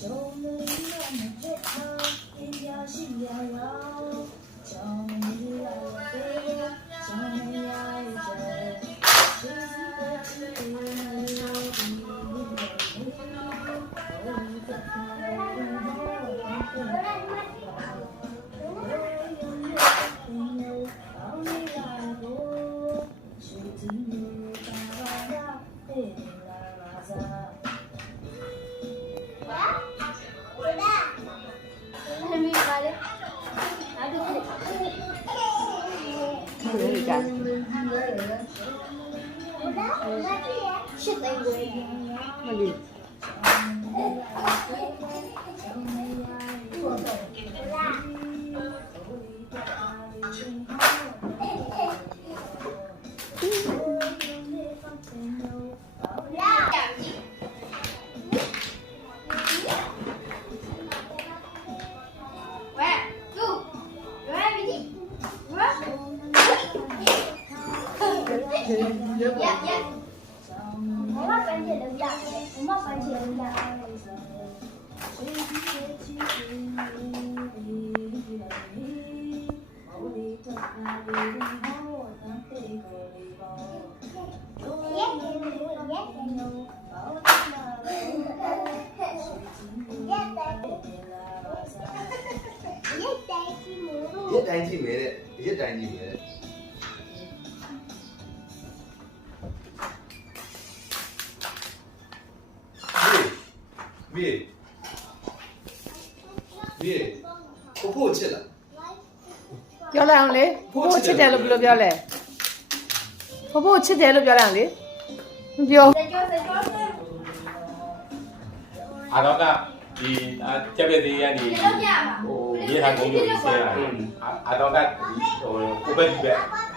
ဒီကရှစ်သိန်းကိုမလီ ဝဲ ရရမမပန်းချင်လို့ရတယ်မမပန်းချင်လို့ရတယ်ရက် မူရက်တိုင်းကြည့်မယ်တဲ့ရက်တိုင်းကြည့်မယ်တဲ့မေမေကိုကိုချစ်လားပြောလိုက်အောင်လေဖိုးဖိုးချစ်တယ်လို့ဘယ်လိုပြောလဲဖိုးဖိုးချစ်တယ်လို့ပြောလိုက်အောင်လေမပြောစကြောစကြောစအားတော့ကဒီကြက်ပြည့်သေးရနေကြောပြပါဟိုရေထားကုန်းကြီးဆင်းလာအားတော့ကဟိုကိုပဲဒီပဲ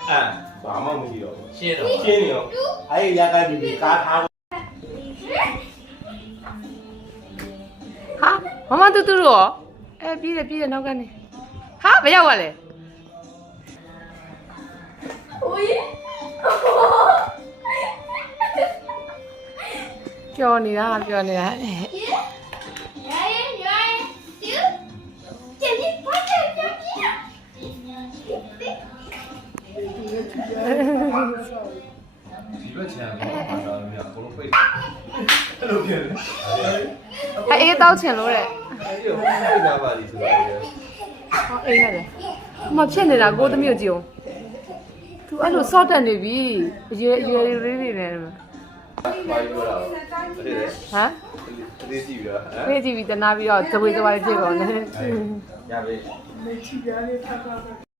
အဲဘာမှမရှိတော့ဘူးရှင်းတော့ရှင်းနေတော့အဲ့ဒီရကပြီးပြီးကားထား မမတူတူရောအဲပြေးတယ်ပြေးတယ်နောက်ကနေဟာဘယ်ရောက်သွားလဲဦးရေပြောနေတာပြောနေတာအဲရရရတူကျန်ဒီဘာကျန်ကျန်ပြဒီဘက်ချန်ကတော့တော့မြတ်ကိုလိုပိတ် အဲ့လိုပြန်တယ်အဲအေးတောက်ချင်လို့တဲ့အဲ့ဒီကိုပိတ်လာပါလိဆိုတာလေဟောအေးရတယ်မဖြစ်နေတာကိုသမီးကိုကြည့်အောင်သူအဲ့လိုစော့တက်နေပြီအရွယ်အရွယ်လေးတွေနဲ့ဘာပြောတာအဲ့ဒီလေဟမ်ဒီကြည့်ပြီးတော့ဟမ်ဖေးကြည့်ပြီးတနာပြီးတော့သဝေသဝါဖြစ်ကုန်တယ်ရပြီ